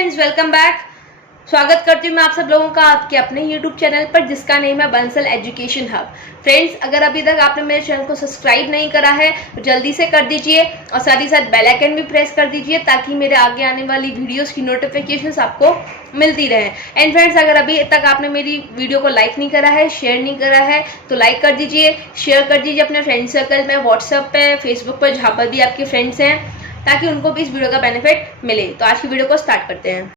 Friends, welcome back. स्वागत करती हूँ मैं आप सब लोगों का आपके अपने YouTube चैनल पर जिसका नेम है बंसल एजुकेशन हब। फ्रेंड्स, अगर अभी तक आपने मेरे चैनल को सब्सक्राइब नहीं करा है तो जल्दी से कर दीजिए और साथ ही साथ बेल आइकन भी प्रेस कर दीजिए ताकि मेरे आगे आने वाली वीडियोस की नोटिफिकेशंस आपको मिलती रहे। एंड फ्रेंड्स, अगर अभी तक आपने मेरी वीडियो को लाइक नहीं करा है, शेयर नहीं करा है तो लाइक कर दीजिए, शेयर कर दीजिए अपने फ्रेंड सर्कल में, व्हाट्सएप पे, फेसबुक पर, जहाँ पर भी आपके फ्रेंड्स हैं, ताकि उनको भी इस वीडियो का बेनिफिट मिले। तो आज की वीडियो को स्टार्ट करते हैं।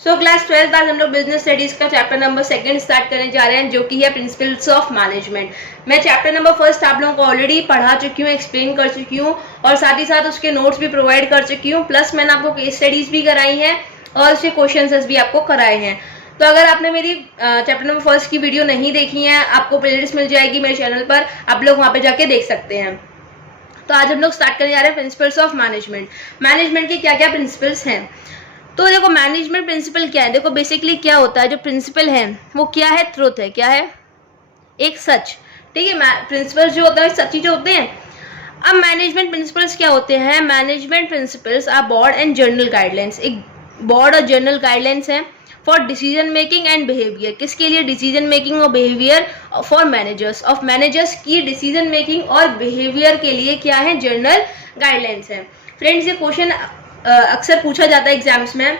क्लास 12 आज हम लोग बिजनेस स्टडीज का चैप्टर नंबर 2 स्टार्ट करने जा रहे हैं, जो कि है प्रिंसिपल्स ऑफ मैनेजमेंट। मैं चैप्टर नंबर 1 आप लोगों को ऑलरेडी पढ़ा चुकी हूँ, एक्सप्लेन कर चुकी हूँ और साथ ही साथ उसके नोट्स भी प्रोवाइड कर चुकी हूँ। प्लस मैंने आपको केस स्टडीज भी कराई हैं और उसके क्वेश्चंस भी आपको कराए हैं। तो अगर आपने मेरी चैप्टर नंबर 1 की वीडियो नहीं देखी है, आपको प्लेलिस्ट मिल जाएगी मेरे चैनल पर, आप लोग वहाँ पे जाके देख सकते हैं। तो आज हम लोग स्टार्ट करने जा रहे हैं प्रिंसिपल्स ऑफ मैनेजमेंट। मैनेजमेंट के क्या क्या प्रिंसिपल्स हैं। तो देखो, मैनेजमेंट प्रिंसिपल क्या है। देखो, बेसिकली क्या होता है, जो प्रिंसिपल है वो क्या है, ट्रुथ है। क्या है? एक सच। ठीक है, प्रिंसिपल्स जो होते हैं सच्ची जो होते हैं। अब मैनेजमेंट प्रिंसिपल्स क्या होते हैं। Management principles are broad and general guidelines. एक बोर्ड और जर्नल गाइडलाइंस है for decision making and behaviour. किसके लिए? डिसीजन मेकिंग और behaviour for managers. Of managers की डिसीजन मेकिंग और बिहेवियर के लिए क्या है, जर्नल गाइडलाइंस है। फ्रेंड्स, ये क्वेश्चन अक्सर पूछा जाता है एग्जाम्स में।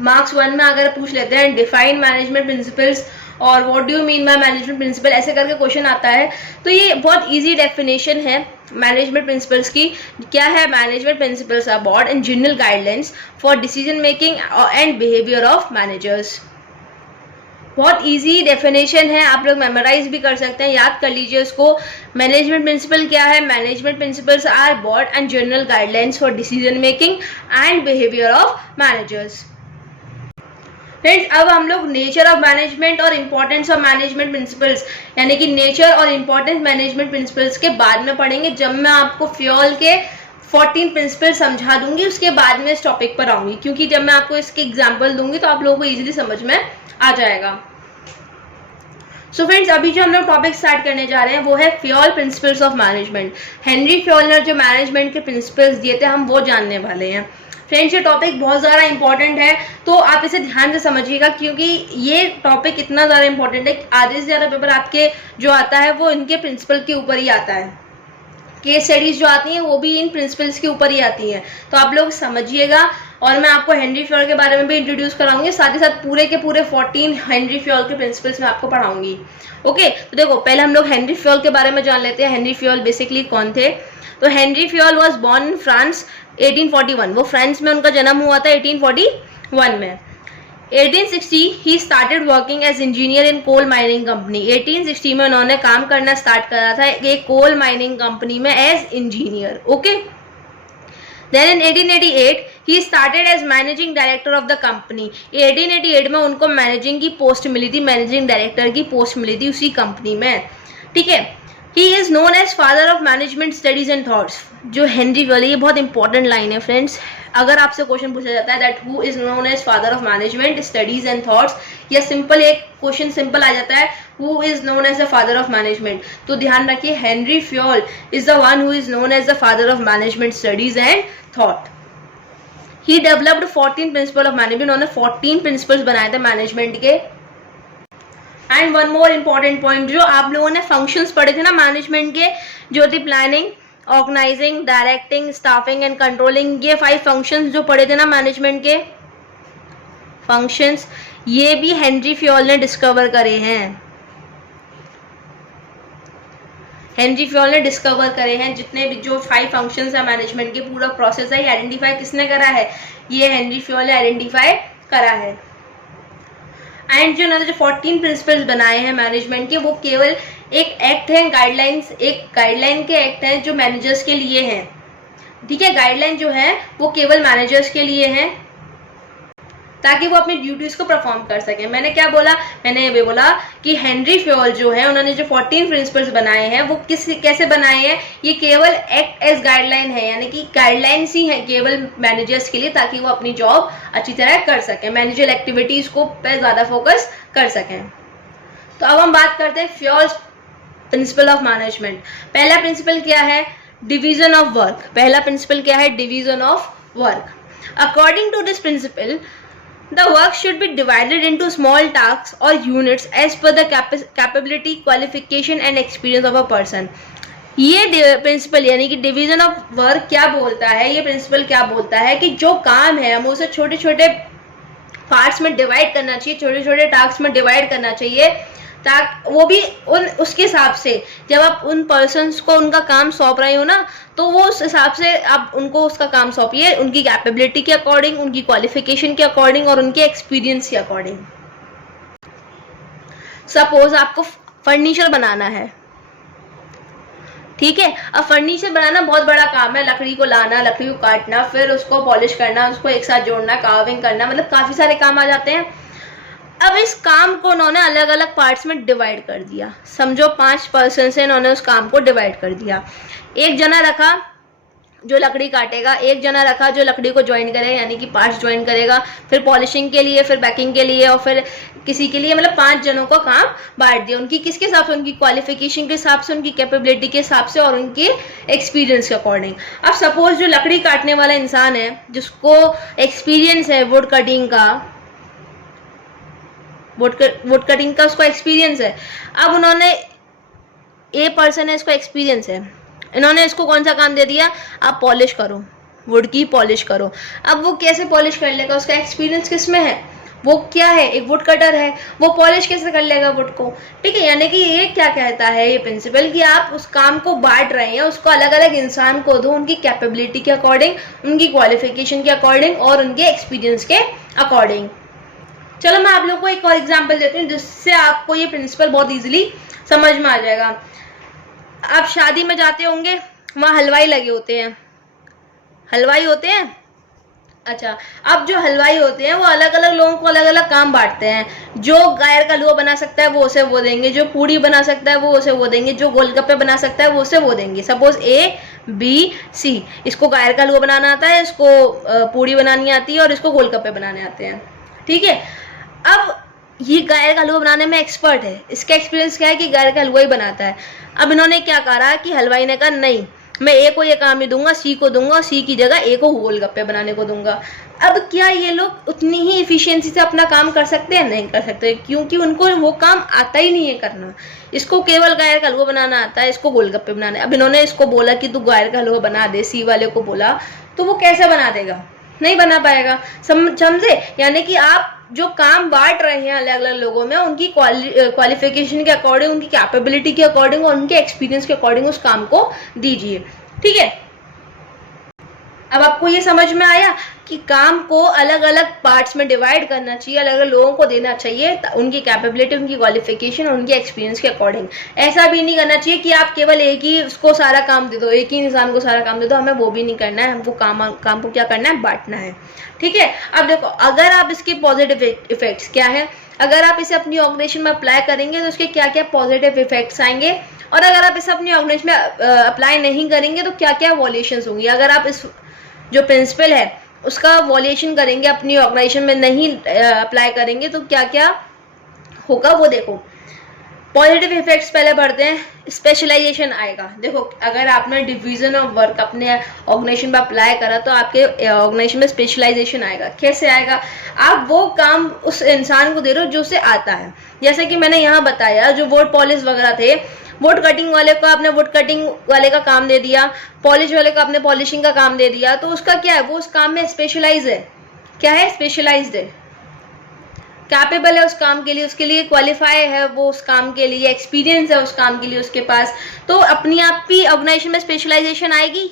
मार्क्स 1 में अगर पूछ लेते हैं डिफाइन मैनेजमेंट प्रिंसिपल्स और what do you mean by management principle, ऐसे करके क्वेश्चन आता है। तो ये बहुत इजी डेफिनेशन है मैनेजमेंट प्रिंसिपल्स की। क्या है? Management principles are broad and general guidelines for decision making and behaviour of managers. बहुत इजी डेफिनेशन है, आप लोग मेमोराइज भी कर सकते हैं, याद कर लीजिए उसको। मैनेजमेंट प्रिंसिपल क्या है? Management principles are broad and general guidelines for decision making and behaviour of managers. Friends, अब हम लोग नेचर ऑफ मैनेजमेंट और इंपॉर्टेंस ऑफ मैनेजमेंट प्रिंसिपल्स, यानी कि नेचर और इंपॉर्टेंस मैनेजमेंट प्रिंसिपल्स के बाद में पढ़ेंगे, जब मैं आपको फ्यूल के 14 प्रिंसिपल समझा दूंगी, उसके बाद में इस टॉपिक पर आऊंगी, क्योंकि जब मैं आपको इसके एग्जाम्पल दूंगी तो आप लोगों को इजीली समझ में आ जाएगा। सो फ्रेंड्स, अभी जो हम लोग टॉपिक स्टार्ट करने जा रहे हैं वो है fuel principles of management. Henry fuel ने जो मैनेजमेंट के प्रिंसिपल्स दिए थे हम वो जानने वाले हैं। फ्रेंड्स, ये टॉपिक बहुत ज़्यादा इंपॉर्टेंट है, तो आप इसे ध्यान से समझिएगा, क्योंकि ये टॉपिक इतना ज़्यादा इंपॉर्टेंट है। आधे से ज़्यादा पेपर आपके जो आता है वो इनके प्रिंसिपल के ऊपर ही आता है। केस स्टडीज जो आती हैं वो भी इन प्रिंसिपल्स के ऊपर ही आती हैं, तो आप लोग समझिएगा। और मैं आपको हेनरी फ्यूल के बारे में भी इंट्रोड्यूस कराऊंगी, साथ ही साथ पूरे के पूरे 14 हेनरी फ्यूल के प्रिंसिपल्स मैं आपको पढ़ाऊंगी। ओके, तो देखो, पहले हम लोग हेनरी फ्यूल के बारे में जान लेते हैं। हेनरी फ्यूल बेसिकली कौन थे। तो Henry fuel was born in France 1841। वो फ्रांस में उनका जन्म हुआ था 1841 में। 1860 he started working as engineer in coal mining company. 1860 में उन्होंने काम करना स्टार्ट करा था एक कोल माइनिंग कंपनी में as engineer. Okay, then in 1888 he started as managing director of the company. 1888 में उनको मैनेजिंग की पोस्ट मिली थी, मैनेजिंग डायरेक्टर की पोस्ट मिली थी उसी कंपनी में। ठीक है, he is known as father of management studies and thoughts. जो हेनरी फ्यूल, ये बहुत इंपॉर्टेंट लाइन है फ्रेंड्स। अगर आपसे क्वेश्चन पूछा जाता है that who is known as father of management studies and thoughts, या सिंपल एक क्वेश्चन सिंपल आ जाता है who is known as the father of management, तो ध्यान रखिए Henri Fayol is the one who is known as the father of management studies and thought. He developed 14 principle of management. उन्होंने 14 principles बनाए थे management के। And one more important point, जो आप लोगों ने फंक्शंस पढ़े थे ना मैनेजमेंट के, जो थी planning, organising, directing, staffing and controlling, ये 5 फंक्शंस जो पढ़े थे ना मैनेजमेंट के फंक्शंस, ये भी हेनरी फ्यूल ने डिस्कवर करे हैं। हेनरी फ्यूल ने डिस्कवर करे हैं जितने भी जो 5 फंक्शंस है मैनेजमेंट के, पूरा प्रोसेस है, आइडेंटिफाई किसने करा है, ये हेनरी फ्यूल ने आइडेंटिफाई करा है। एंड जो उन्होंने जो 14 प्रिंसिपल्स बनाए हैं मैनेजमेंट के, वो केवल एक एक्ट है, गाइडलाइंस, एक गाइडलाइन के एक्ट हैं जो मैनेजर्स के लिए हैं। ठीक है, गाइडलाइन जो है वो केवल मैनेजर्स के लिए हैं ताकि वो अपनी ड्यूटीज को परफॉर्म कर सके। मैंने क्या बोला? मैंने ये बोला कि हेनरी फ्यूल जो है उन्होंने जो 14 प्रिंसिपल्स बनाए हैं वो कैसे बनाए हैं, ये केवल एक्ट एज गाइडलाइन है, यानी कि गाइडलाइंस ही है केवल मैनेजर्स के लिए, ताकि वो अपनी जॉब अच्छी तरह कर सकें, मैनेजर एक्टिविटीज को पे ज्यादा फोकस कर सकें। तो अब हम बात करते हैं फ्यूल प्रिंसिपल ऑफ मैनेजमेंट। पहला प्रिंसिपल क्या है? Division of work. पहला प्रिंसिपल क्या है? Division of work. According to this principle the work should be divided into small tasks or units as per the capability, qualification and experience of a person. ये principal यानी कि division of work क्या बोलता है, ये principal क्या बोलता है कि जो काम है हम उसे छोटे छोटे पार्ट्स में डिवाइड करना चाहिए, छोटे छोटे टास्क में डिवाइड करना चाहिए, ताकि वो भी उसके हिसाब से जब आप उन पर्सन्स को उनका काम सौंप रहे हो ना, तो वो उस हिसाब से आप उनको उसका काम सौंपिए, उनकी कैपेबिलिटी के अकॉर्डिंग, उनकी क्वालिफिकेशन के अकॉर्डिंग और उनके एक्सपीरियंस के अकॉर्डिंग। सपोज आपको फर्नीचर बनाना है, ठीक है। अब फर्नीचर बनाना बहुत बड़ा काम है, लकड़ी को लाना, लकड़ी को काटना, फिर उसको पॉलिश करना, उसको एक साथ जोड़ना, कार्विंग करना, मतलब काफी सारे काम आ जाते हैं। अब इस काम को उन्होंने अलग अलग पार्ट्स में डिवाइड कर दिया। समझो 5 पर्सन से इन्होंने उस काम को डिवाइड कर दिया। एक जना रखा जो लकड़ी काटेगा, एक जना रखा जो लकड़ी को ज्वाइन करेगा यानी कि पार्ट्स ज्वाइन करेगा, फिर पॉलिशिंग के लिए, फिर पैकिंग के लिए और फिर किसी के लिए, मतलब 5 जनों को काम बांट दिया। उनकी किसके हिसाब से? उनकी क्वालिफिकेशन के हिसाब से, उनकी कैपेबिलिटी के हिसाब से और उनके एक्सपीरियंस के अकॉर्डिंग। अब सपोज जो लकड़ी काटने वाला इंसान है, जिसको एक्सपीरियंस है वुड कटिंग का, वुड कटिंग का उसको एक्सपीरियंस है। अब उन्होंने, ए पर्सन है, इसको एक्सपीरियंस है, इन्होंने इसको कौन सा काम दे दिया? आप पॉलिश करो, वुड की पॉलिश करो। अब वो कैसे पॉलिश कर लेगा? उसका एक्सपीरियंस किस में है? वो क्या है? एक वुड कटर है, वो पॉलिश कैसे कर लेगा वुड को? ठीक है, यानी कि ये क्या कहता है ये प्रिंसिपल कि आप उस काम को बांट रहे हैं, उसको अलग अलग इंसान को दो, उनकी कैपेबिलिटी के अकॉर्डिंग, उनकी क्वालिफिकेशन के अकॉर्डिंग और उनके एक्सपीरियंस के अकॉर्डिंग। चलो मैं आप लोगों को एक और एग्जांपल देती हूँ जिससे आपको ये प्रिंसिपल बहुत इजीली समझ में आ जाएगा। आप शादी में जाते होंगे, वहाँ हलवाई लगे होते हैं, हलवाई होते हैं। अच्छा, अब जो हलवाई होते हैं वो अलग अलग लोगों को अलग अलग काम बांटते हैं। जो गायर का हलवा बना सकता है वो उसे वो देंगे, जो पूड़ी बना सकता है वो उसे वो देंगे, जो गोलगप्पे बना सकता है वो उसे वो देंगे। सपोज ए बी सी, इसको गायर का हलवा बनाना आता है, इसको पूड़ी बनानी आती है और इसको गोलगप्पे बनाने आते हैं। ठीक है, अब ये गायर का हलवा बनाने में एक्सपर्ट है, इसका एक्सपीरियंस क्या है कि गायर का हलवा ही बनाता है। अब इन्होंने क्या कहा कि हलवाई ने कहा नहीं, मैं ए को ये काम नहीं दूंगा, सी को दूंगा और सी की जगह ए को गोलगप्पे बनाने को दूंगा। अब क्या ये लोग उतनी ही इफिशियंसी से अपना काम कर सकते हैं? नहीं कर सकते, क्योंकि उनको वो काम आता ही नहीं है करना। इसको केवल गायर का हलवा बनाना आता है, इसको गोलगप्पे बनाने। अब इन्होंने इसको बोला कि तू गायर का हलवा बना दे, सी वाले को बोला, तो वो कैसे बना देगा? नहीं बना पाएगा। समझे? यानी कि आप जो काम बांट रहे हैं अलग अलग लोगों में, उनकी क्वालिफिकेशन के अकॉर्डिंग, उनकी कैपेबिलिटी के अकॉर्डिंग और उनके एक्सपीरियंस के अकॉर्डिंग उस काम को दीजिए। ठीक है, अब आपको ये समझ में आया कि काम को अलग अलग पार्ट्स में डिवाइड करना चाहिए, अलग अलग लोगों को देना चाहिए, उनकी कैपेबिलिटी, उनकी क्वालिफिकेशन और उनके एक्सपीरियंस के अकॉर्डिंग। ऐसा भी नहीं करना चाहिए कि आप केवल एक ही उसको सारा काम दे दो, एक ही इंसान को सारा काम दे दो। हमें वो भी नहीं करना है, हमको काम को क्या करना है? बांटना है। ठीक है, अब देखो, अगर आप इसके पॉजिटिव इफेक्ट्स क्या है, अगर आप इसे अपनी ऑर्गेनाइजेशन में अप्लाई करेंगे तो उसके क्या क्या पॉजिटिव इफेक्ट्स आएंगे, और अगर आप इसे अपनी ऑर्गेनाइजेशन में अप्लाई नहीं करेंगे तो क्या क्या वॉल्यूशंस होंगी। अगर आप इस जो प्रिंसिपल है उसका वॉल्यूशन करेंगे, अपनी ऑर्गेनाइजेशन में नहीं अप्लाई करेंगे तो क्या क्या होगा वो देखो। पॉजिटिव इफेक्ट्स पहले बढ़ते हैं, स्पेशलाइजेशन आएगा। देखो, अगर आपने डिवीजन ऑफ वर्क अपने ऑर्गेनाइजेशन में अप्लाई करा तो आपके ऑर्गेनाइजेशन में स्पेशलाइजेशन आएगा। कैसे आएगा? आप वो काम उस इंसान को दे रहे हो जो उसे आता है। जैसे कि मैंने यहाँ बताया, जो वुड पॉलिश वगैरह थे, वुड कटिंग वाले को आपने वुड कटिंग वाले का काम दे दिया, पॉलिश वाले को आपने पॉलिशिंग का काम दे दिया, तो उसका क्या है? वो उस काम में स्पेशलाइज है। क्या है? स्पेशलाइज्ड है, कैपेबल है उस काम के लिए, उसके लिए क्वालिफाई है वो उस काम के लिए, एक्सपीरियंस है उस काम के लिए उसके पास। तो अपनी आप ही ऑर्गेनाइजेशन में स्पेशलाइजेशन आएगी।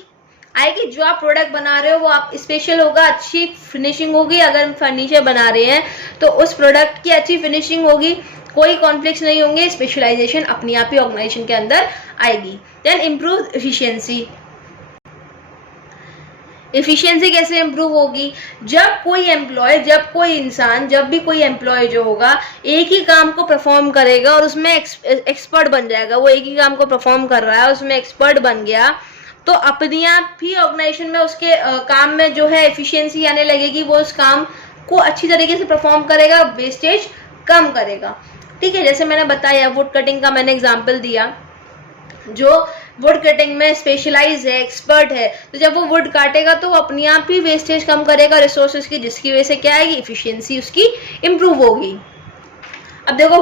जो आप प्रोडक्ट बना रहे हो वो आप स्पेशल होगा, अच्छी फिनिशिंग होगी। अगर फर्नीचर बना रहे हैं तो उस प्रोडक्ट की अच्छी फिनिशिंग होगी, कोई कॉन्फ्लिक्ट्स नहीं होंगे, स्पेशलाइजेशन अपनी आप ही ऑर्गेनाइजेशन के अंदर आएगी। Then improve efficiency. एफिशिएंसी कैसे इंप्रूव होगी? जब कोई एम्प्लॉय, जब कोई इंसान, जब भी कोई एम्प्लॉय जो होगा एक ही काम को परफॉर्म करेगा और उसमें एक्सपर्ट बन जाएगा। वो एक ही काम को परफॉर्म कर रहा है, उसमें एक्सपर्ट बन गया, तो अपनी आप ही ऑर्गेनाइजेशन में उसके काम में जो है एफिशिएंसी आने लगेगी। वो उस काम को अच्छी तरीके से परफॉर्म करेगा, वेस्टेज कम करेगा। ठीक है, जैसे मैंने बताया वुड कटिंग का मैंने एग्जाम्पल दिया, जो वुड कटिंग में स्पेशलाइज है, एक्सपर्ट है, तो जब वो वुड काटेगा तो वो अपने आप ही वेस्टेज कम करेगा रिसोर्सेज की, जिसकी वजह से क्या आएगी, इफिशियंसी उसकी इम्प्रूव होगी। अब देखो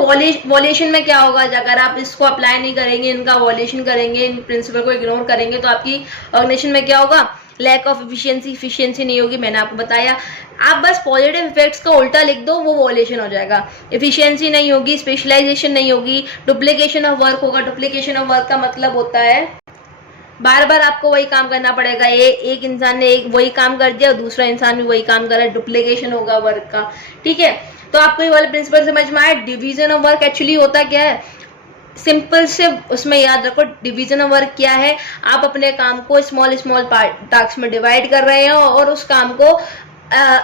वॉल्यूशन में क्या होगा, अगर आप इसको अप्लाई नहीं करेंगे, इनका वॉल्यूशन करेंगे, इन प्रिंसिपल को इग्नोर करेंगे, तो आपकी ऑर्गेनाइजेशन में क्या होगा, लैक ऑफ इफिशियंसी नहीं होगी। मैंने आपको बताया, आप बस पॉजिटिव इफेक्ट्स का उल्टा लिख दो, वो वॉल्यूशन हो जाएगा। इफिशियंसी नहीं होगी, स्पेशलाइजेशन नहीं होगी, डुप्लीकेशन ऑफ वर्क होगा। डुप्लीकेशन ऑफ वर्क का मतलब होता है बार बार आपको वही काम करना पड़ेगा। एक इंसान ने वही काम कर दिया, दूसरा इंसान भी वही काम कर रहा है, डुप्लीकेशन होगा वर्क का, ठीक है। तो आपको ये वाला प्रिंसिपल समझ में आया। डिवीजन ऑफ वर्क एक्चुअली होता क्या है, सिंपल से उसमें याद रखो, डिवीजन ऑफ वर्क क्या है, आप अपने काम को स्मॉल स्मॉल टास्क में डिवाइड कर रहे हो और उस काम को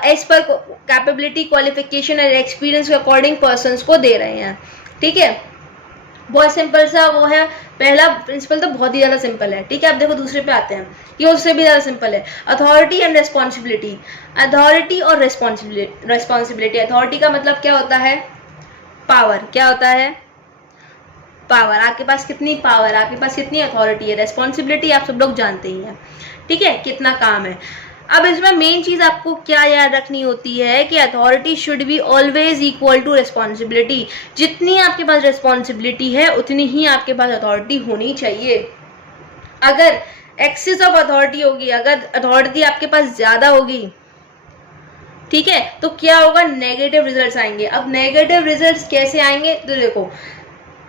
एज पर कैपेबिलिटी, क्वालिफिकेशन और एक्सपीरियंस के अकॉर्डिंग पर्सन्स को दे रहे हैं, ठीक है। बहुत सिंपल सा वो है, पहला प्रिंसिपल तो बहुत ही ज्यादा सिंपल है, ठीक है। अब देखो दूसरे पे आते हैं, ये उससे भी ज्यादा सिंपल है। Authority and responsibility. अथॉरिटी और रेस्पॉन्सिबिलिटी। अथॉरिटी का मतलब क्या होता है, पावर। क्या होता है, पावर। आपके पास कितनी पावर, आपके पास कितनी अथॉरिटी है। रेस्पॉन्सिबिलिटी आप सब लोग जानते ही हैं, ठीक है, कितना काम है। अब इसमें मेन चीज आपको क्या याद रखनी होती है कि authority should be always equal to responsibility. जितनी आपके पास रिस्पॉन्सिबिलिटी है उतनी ही आपके पास अथॉरिटी होनी चाहिए। अगर एक्सेस ऑफ अथॉरिटी होगी, अगर अथॉरिटी आपके पास ज्यादा होगी, ठीक है, तो क्या होगा, नेगेटिव रिजल्ट्स आएंगे। अब नेगेटिव रिजल्ट्स कैसे आएंगे, तो देखो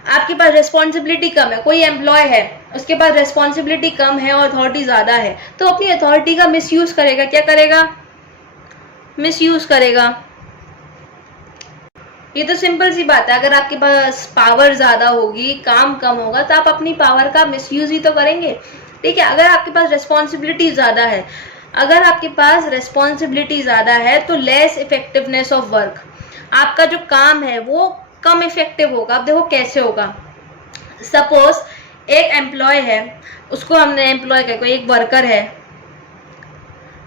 आपके पास रिस्पॉन्सिबिलिटी कम है, कोई एम्प्लॉय है उसके पास रिस्पॉन्सिबिलिटी कम है और अथॉरिटी ज्यादा है, तो अपनी अथॉरिटी का मिसयूज करेगा। क्या करेगा, मिसयूज करेगा। ये तो सिंपल सी बात है, अगर आपके पास पावर ज्यादा होगी, काम कम होगा, तो आप अपनी पावर का मिसयूज ही तो करेंगे, ठीक है। अगर आपके पास रिस्पॉन्सिबिलिटी ज्यादा है, अगर आपके पास रिस्पॉन्सिबिलिटी ज्यादा है तो लेस इफेक्टिवनेस ऑफ वर्क, आपका जो काम है वो कम इफेक्टिव होगा। अब देखो कैसे होगा, सपोज एक एम्प्लॉय है, उसको हमने एम्प्लॉय का, कोई एक वर्कर है,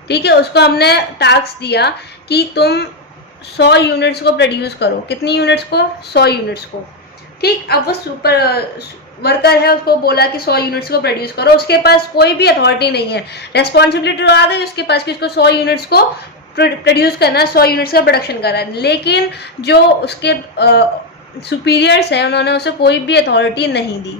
ठीक है, उसको हमने टास्क दिया कि तुम 100 यूनिट्स को प्रोड्यूस करो। कितनी यूनिट्स को, 100 यूनिट्स को, ठीक। अब वो सुपर वर्कर है, उसको बोला कि 100 यूनिट्स को प्रोड्यूस करो, उसके पास कोई भी अथॉरिटी नहीं है, रेस्पॉन्सिबिलिटी तो आ गई उसके पास कि उसको 100 यूनिट्स को प्रोड्यूस करना है, 100 यूनिट्स का प्रोडक्शन करना है, लेकिन जो उसके सुपीरियर्स हैं उन्होंने उसे कोई भी अथॉरिटी नहीं दी,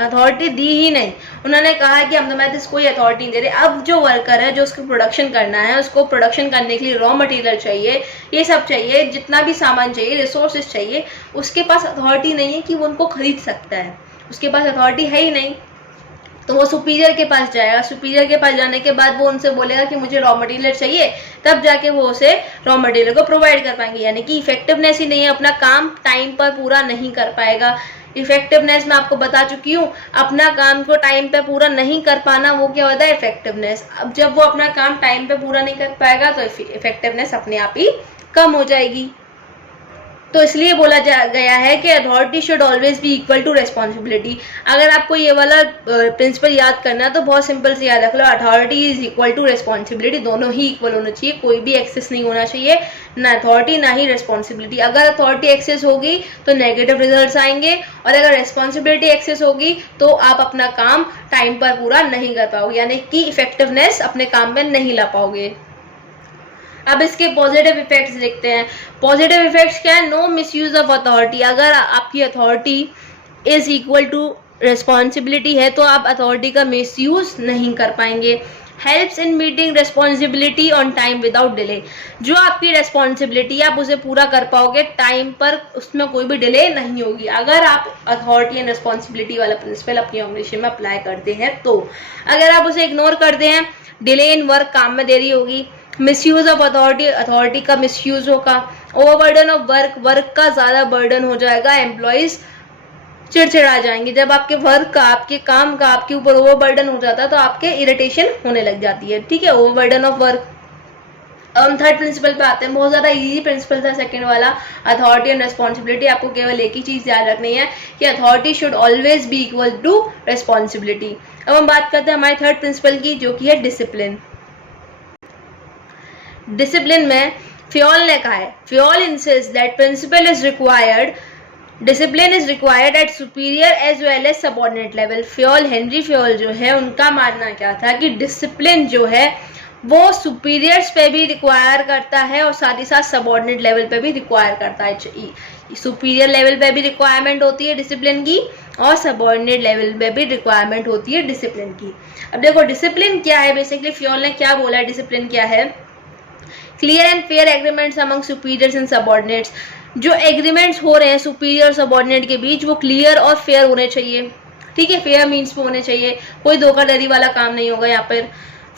अथॉरिटी दी ही नहीं। उन्होंने कहा कि हम तुम्हारे पास कोई अथॉरिटी नहीं दे रहे। अब जो वर्कर है, जो उसको प्रोडक्शन करना है, उसको प्रोडक्शन करने के लिए रॉ मटेरियल चाहिए, ये सब चाहिए, जितना भी सामान चाहिए, रिसोर्सेज चाहिए, उसके पास अथॉरिटी नहीं है कि वो उनको खरीद सकता है, उसके पास अथॉरिटी है ही नहीं। तो वो सुपीरियर के पास जाएगा, सुपीरियर के पास जाने के बाद वो उनसे बोलेगा कि मुझे रॉ मटेरियल चाहिए, तब जाके वो उसे रॉ मटेरियल को प्रोवाइड कर पाएंगे। यानी कि इफेक्टिवनेस ही नहीं है, अपना काम टाइम पर पूरा नहीं कर पाएगा। इफेक्टिवनेस मैं आपको बता चुकी हूँ, अपना काम को टाइम पे पूरा नहीं कर पाना, वो क्या होता है, इफेक्टिवनेस। अब जब वो अपना काम टाइम पे पूरा नहीं कर पाएगा तो इफेक्टिवनेस अपने आप ही कम हो जाएगी। तो इसलिए बोला गया है कि authority should always be equal to responsibility. अगर आपको ये वाला प्रिंसिपल याद करना है तो बहुत सिंपल से याद रख लो, authority is equal to responsibility, दोनों ही इक्वल होना चाहिए, कोई भी एक्सेस नहीं होना चाहिए, ना अथॉरिटी ना ही रेस्पॉन्सिबिलिटी। अगर अथॉरिटी एक्सेस होगी तो नेगेटिव रिजल्ट्स आएंगे, और अगर रेस्पॉन्सिबिलिटी एक्सेस होगी तो आप अपना काम टाइम पर पूरा नहीं कर पाओगे, यानी कि इफेक्टिवनेस अपने काम में नहीं ला पाओगे। अब इसके पॉजिटिव इफेक्ट्स देखते हैं। पॉजिटिव इफेक्ट्स क्या है, नो मिसयूज ऑफ अथॉरिटी। अगर आपकी authority is equal to responsibility है तो आप अथॉरिटी का मिसयूज नहीं कर पाएंगे। Helps in meeting responsibility on time without delay. जो आपकी रिस्पॉन्सिबिलिटी आप उसे पूरा कर पाओगे टाइम पर, उसमें कोई भी डिले नहीं होगी। अगर आप अथॉरिटी एंड रिस्पॉन्सिबिलिटी वाला प्रिंसिपल अपनी ऑर्गेनाइजेशन में अप्लाई करते हैं तो, अगर आप उसे इग्नोर करते हैं, डिले इन वर्क, काम में देरी होगी। मिसयूज ऑफ अथॉरिटी, अथॉरिटी का मिसयूज होगा। ओवरबर्डन ऑफ वर्क, वर्क का ज्यादा बर्डन हो जाएगा, एम्प्लॉइज चिड़चिड़ा जाएंगे। जब आपके वर्क का, आपके काम का आपके ऊपर ओवरबर्डन हो जाता है तो आपके इरिटेशन होने लग जाती है, ठीक है, ओवरबर्डन ऑफ वर्क। हम थर्ड प्रिंसिपल पे आते हैं, बहुत ज्यादा इजी प्रिंसिपल था सेकंड वाला, अथॉरिटी एंड रिस्पॉन्सिबिलिटी। आपको केवल एक ही चीज याद रखनी है कि authority should always be equal to responsibility. अब हम बात करते हैं हमारे थर्ड प्रिंसिपल की, जो कि है डिसिप्लिन। डिसिप्लिन में फ्योल ने कहा है, Fayol insist that principle is required discipline is required at superior as well as subordinate level. Fayol, Henri Fayol जो है, उनका मानना क्या था कि डिसिप्लिन जो है वो सुपीरियर्स पे भी रिक्वायर करता है और साथ ही साथ सबऑर्डिनेट लेवल पे भी रिक्वायर करता है। सुपीरियर लेवल पे भी रिक्वायरमेंट होती है डिसिप्लिन की और सबऑर्डिनेट लेवल पे भी रिक्वायरमेंट होती है डिसिप्लिन की। अब देखो डिसिप्लिन क्या है, बेसिकली फ्योल ने क्या बोला है, डिसिप्लिन क्या है? Clear and fair agreements among superiors and subordinates. जो एग्रीमेंट्स हो रहे हैं सुपीरियर और सबऑर्डिनेट के बीच वो क्लियर और फेयर होने चाहिए। ठीक है, फेयर मीन्स में होने चाहिए, कोई धोखाधड़ी वाला काम नहीं होगा यहाँ पर।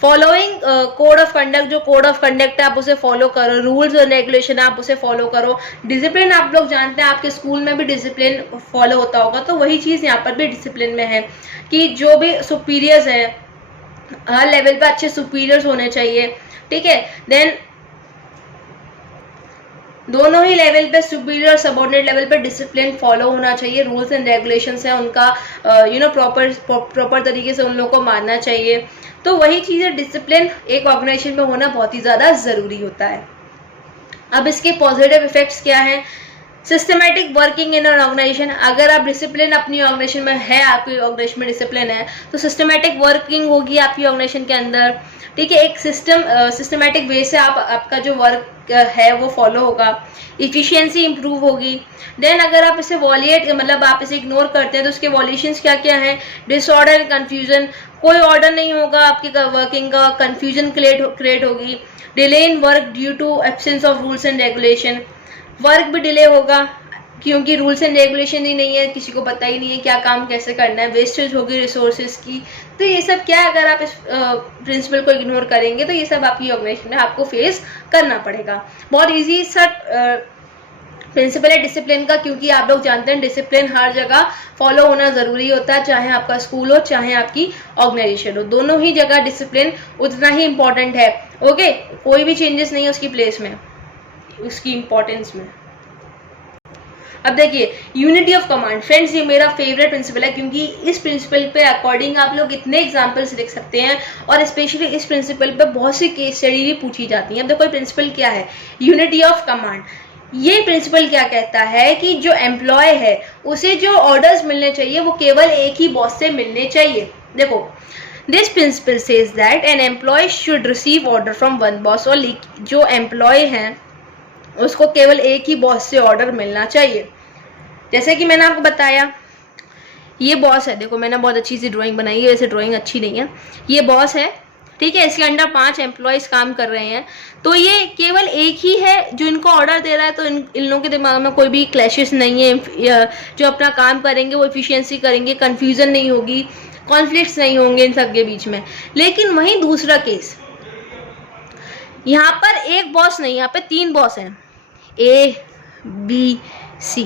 फॉलोइंग कोड ऑफ कंडक्ट, जो कोड ऑफ कंडक्ट है आप उसे फॉलो करो, रूल्स और रेगुलेशन आप उसे फॉलो करो। डिसिप्लिन आप लोग जानते हैं, आपके स्कूल में भी डिसिप्लिन फॉलो होता होगा, तो वही चीज़ यहाँ पर भी डिसिप्लिन में है कि जो भी सुपीरियर्स है हर लेवल पे अच्छे सुपीरियर्स होने चाहिए। ठीक है, देन दोनों ही लेवल पे सुपीरियर और सबऑर्डिनेट लेवल पे डिसिप्लिन फॉलो होना चाहिए। रूल्स एंड रेगुलेशंस है उनका प्रॉपर तरीके से उन लोगों को मानना चाहिए। तो वही चीज़ है, डिसिप्लिन एक ऑर्गेनाइजेशन में होना बहुत ही ज़्यादा ज़रूरी होता है। अब इसके पॉजिटिव इफेक्ट्स क्या हैं? Systematic working in an organisation. अगर आप डिसिप्लिन अपनी ऑर्गेनाइजेशन में है, आपकी ऑर्गेनाइजेशन में डिसिप्लिन है, तो सिस्टमेटिक वर्किंग होगी आपकी ऑर्गेनाइजेशन के अंदर। ठीक है, एक सिस्टमेटिक वे से आपका जो वर्क है वो फॉलो होगा, इफिशियंसी इंप्रूव होगी। देन अगर आप इसे वॉलिएट मतलब आप इसे इग्नोर करते हैं तो उसके वॉल्यूशंस क्या क्या हैं? डिसऑर्डर एंड कन्फ्यूजन, कोई ऑर्डर नहीं होगा आपकी वर्किंग का, कन्फ्यूजन क्रिएट होगी। Delay in work due to absence of rules and regulation, work भी डिले होगा क्योंकि रूल्स एंड रेगुलेशन ही नहीं है, किसी को पता ही नहीं है क्या काम कैसे करना है, वेस्टेज होगी रिसोर्सेज की। तो ये सब क्या है, अगर आप इस प्रिंसिपल को इग्नोर करेंगे तो ये सब आपकी ऑर्गेनाइजेशन में आपको फेस करना पड़ेगा। बहुत ईजी सा प्रिंसिपल है डिसिप्लिन का, क्योंकि आप लोग जानते हैं डिसिप्लिन हर जगह फॉलो होना ज़रूरी होता है, चाहे आपका स्कूल हो चाहे आपकी ऑर्गेनाइजेशन हो, दोनों ही जगह डिसिप्लिन उतना ही इम्पोर्टेंट है। ओके, कोई भी चेंजेस नहीं है उसकी प्लेस में, उसकी इम्पोर्टेंस में। अब देखिए यूनिटी ऑफ कमांड, फ्रेंड्स ये मेरा फेवरेट प्रिंसिपल है क्योंकि इस प्रिंसिपल पे अकॉर्डिंग आप लोग इतने एग्जांपल्स लिख सकते हैं और स्पेशली इस प्रिंसिपल पे बहुत सी केस स्टडी भी पूछी जाती हैं। अब देखो प्रिंसिपल क्या है, यूनिटी ऑफ कमांड। ये प्रिंसिपल क्या कहता है कि जो एम्प्लॉय है उसे जो ऑर्डर्स मिलने चाहिए वो केवल एक ही बॉस से मिलने चाहिए। देखो this principle says that an employee should receive order from one boss, और जो एम्प्लॉय हैं उसको केवल एक ही बॉस से ऑर्डर मिलना चाहिए। जैसे कि मैंने आपको बताया ये बॉस है, देखो मैंने बहुत अच्छी सी ड्राइंग बनाई है, वैसे ड्राइंग अच्छी नहीं है, ये बॉस है। ठीक है, इसके अंडर 5 एम्प्लॉयज काम कर रहे हैं, तो ये केवल एक ही है जो इनको ऑर्डर दे रहा है, तो इन लोगों के दिमाग में कोई भी क्लैशेस नहीं है, जो अपना काम करेंगे वो एफिशिएंसी करेंगे, कन्फ्यूजन नहीं होगी, कॉन्फ्लिक्ट्स नहीं होंगे इन सब के बीच में। लेकिन वहीं दूसरा केस, यहाँ पर एक बॉस नहीं, यहाँ पे 3 बॉस हैं, A, B, C।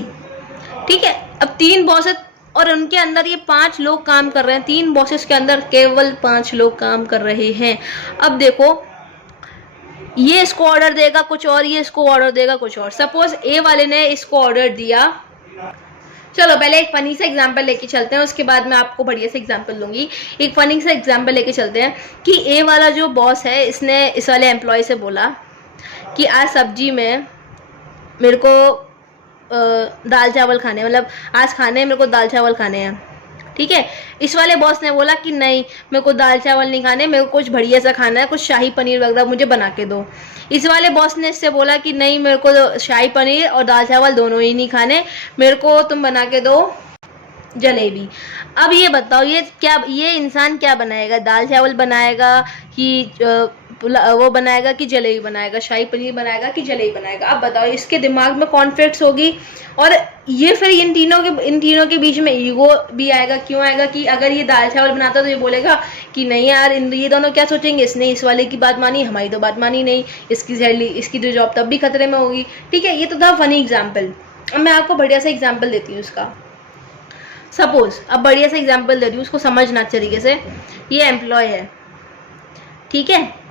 ठीक है, अब 3 बॉस है और उनके अंदर ये 5 लोग काम कर रहे हैं, 3 बॉसेस के अंदर केवल 5 लोग काम कर रहे हैं। अब देखो ये इसको ऑर्डर देगा कुछ और, ये इसको ऑर्डर देगा कुछ और। सपोज ए वाले ने इसको ऑर्डर दिया, चलो पहले एक फनी सा एग्जांपल लेके चलते हैं, उसके बाद मैं आपको बढ़िया सा एग्जांपल दूंगी। एक फनी सा एग्जांपल लेके चलते हैं कि ए वाला जो बॉस है इसने इस वाले एम्प्लॉय से बोला कि आज सब्जी में मेरे को दाल चावल खाने, मतलब आज खाने मेरे को दाल चावल खाने हैं। ठीक है, इस वाले बॉस ने बोला कि नहीं मेरे को दाल चावल नहीं खाने, मेरे को कुछ बढ़िया सा खाना है, कुछ शाही पनीर वगैरह मुझे बना के दो। इस वाले बॉस ने इससे बोला कि नहीं मेरे को शाही पनीर और दाल चावल दोनों ही नहीं खाने, मेरे को तुम बना के दो जलेबी। अब ये बताओ ये इंसान क्या बनाएगा, दाल चावल बनाएगा कि वो बनाएगा कि जलेबी बनाएगा, शाही पनीर बनाएगा कि जलेबी बनाएगा? अब बताओ, इसके दिमाग में कॉन्फ्लिक्ट्स होगी और ये फिर इन तीनों के बीच में ईगो भी आएगा। क्यों आएगा कि अगर ये दाल चावल बनाता तो ये बोलेगा कि नहीं यार ये दोनों क्या सोचेंगे, इसने इस वाले की बात मानी, हमारी तो बात मानी नहीं, इसकी तो जॉब तब भी खतरे में होगी। ठीक है, ये तो था फनी एग्जाम्पल। अब मैं आपको बढ़िया सा एग्जाम्पल देती हूँ उसका। सपोज अब बढ़िया सा एग्जाम्पल दे रही हूँ, उसको समझना तरीके से। ये एम्प्लॉय है, ठीक है,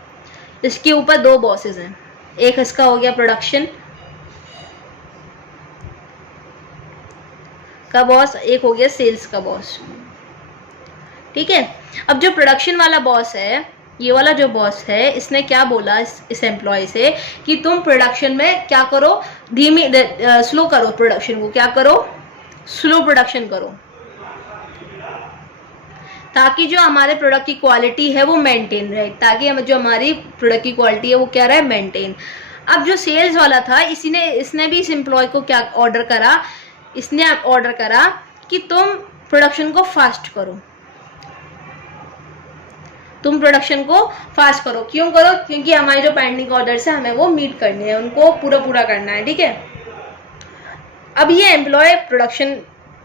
इसके ऊपर 2 बॉसेस हैं, एक इसका हो गया प्रोडक्शन का बॉस, एक हो गया सेल्स का बॉस। ठीक है, अब जो प्रोडक्शन वाला बॉस है, ये वाला जो बॉस है, इसने क्या बोला इस एम्प्लॉय से कि तुम प्रोडक्शन में क्या करो, स्लो करो प्रोडक्शन को, क्या करो स्लो प्रोडक्शन करो, ताकि जो हमारे प्रोडक्ट की क्वालिटी है वो मेंटेन रहे, ताकि हम जो हमारी प्रोडक्ट की क्वालिटी है वो क्या रहे, मेंटेन। अब जो सेल्स वाला था इसने भी इस एम्प्लॉय को क्या ऑर्डर करा, इसने ऑर्डर करा कि तुम प्रोडक्शन को फास्ट करो, तुम प्रोडक्शन को फास्ट करो। क्यों करो? क्योंकि हमारे जो पेंडिंग ऑर्डर्स है हमें वो मीट करने हैं, उनको पूरा करना है, ठीक है। अब ये एम्प्लॉय प्रोडक्शन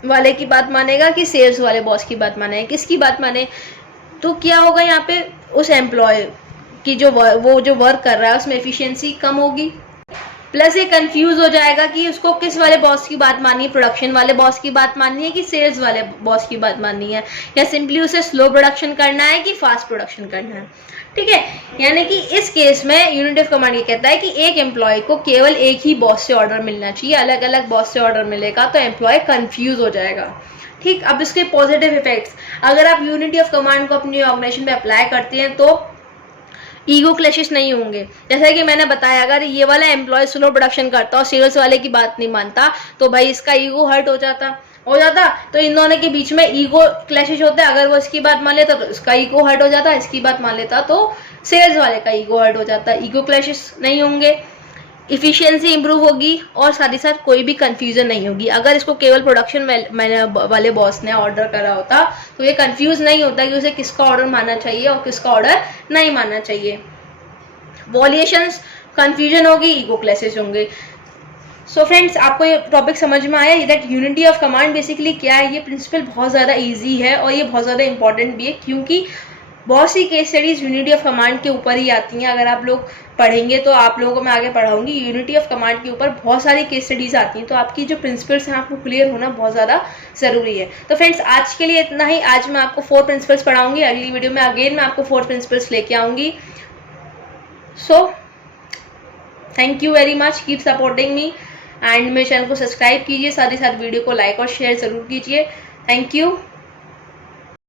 वाले की बात मानेगा कि सेल्स वाले बॉस की बात मानेगा, किसकी बात माने? तो क्या होगा यहाँ पे, उस एम्प्लॉय की वो जो वर्क कर रहा है उसमें एफिशिएंसी कम होगी, प्लस ये कंफ्यूज हो जाएगा कि उसको किस वाले बॉस की बात माननी है, प्रोडक्शन वाले बॉस की बात माननी है कि सेल्स वाले बॉस की बात माननी है, या सिंपली उसे स्लो प्रोडक्शन करना है कि फास्ट प्रोडक्शन करना है, ठीक है। यानी कि इस केस में यूनिटी ऑफ कमांड ये कहता है कि एक एम्प्लॉय को केवल एक ही बॉस से ऑर्डर मिलना चाहिए, अलग अलग बॉस से ऑर्डर मिलेगा तो एम्प्लॉय कंफ्यूज हो जाएगा, ठीक। अब इसके पॉजिटिव इफेक्ट्स, अगर आप यूनिटी ऑफ कमांड को अपनी ऑर्गेनाइजेशन में अप्लाई करते हैं तो ईगो क्लैशेस नहीं होंगे। जैसा कि मैंने बताया, अगर ये वाला एम्प्लॉय स्लो प्रोडक्शन करता और सेल्स वाले की बात नहीं मानता तो भाई इसका ईगो हर्ट हो जाता, तो इन दोनों के बीच में ईगो क्लैशेस होते हैं। अगर वो इसकी बात मान लेता तो इसका ईगो हर्ट हो जाता, इसकी बात मान लेता तो सेल्स वाले का ईगो हर्ट हो जाता, ईगो क्लैशेस नहीं होंगे, इफिशियंसी इंप्रूव होगी और साथ ही साथ कोई भी कंफ्यूजन नहीं होगी। अगर इसको केवल प्रोडक्शन वाले बॉस ने ऑर्डर करा होता तो ये कंफ्यूज नहीं होता कि उसे किसका ऑर्डर मानना चाहिए और किसका ऑर्डर नहीं मानना चाहिए। वॉल्यूशंस, कंफ्यूजन होगी, ईगो क्लैशेस होंगे। सो फ्रेंड्स, आपको ये टॉपिक समझ में आया that unity of command basically क्या है। ये प्रिंसिपल बहुत ज़्यादा ईजी है और ये बहुत ज़्यादा इंपॉर्टेंट भी है, क्योंकि बहुत सी case studies unity of command के ऊपर ही आती हैं। अगर आप लोग पढ़ेंगे तो आप लोगों को मैं आगे पढ़ाऊंगी, यूनिटी ऑफ कमांड के ऊपर बहुत सारी केस स्टडीज आती हैं, तो आपकी जो प्रिंसिपल्स हैं आपको क्लियर होना बहुत ज़्यादा ज़रूरी है। तो फ्रेंड्स, आज के लिए इतना ही। आज मैं आपको 4 प्रिंसिपल्स पढ़ाऊंगी, अगली वीडियो में अगेन मैं आपको 4 प्रिंसिपल्स लेके आऊँगी। So thank you very much, keep supporting me and मेरे चैनल को सब्सक्राइब कीजिए, साथ ही साथ वीडियो को लाइक और शेयर ज़रूर कीजिए। Thank you.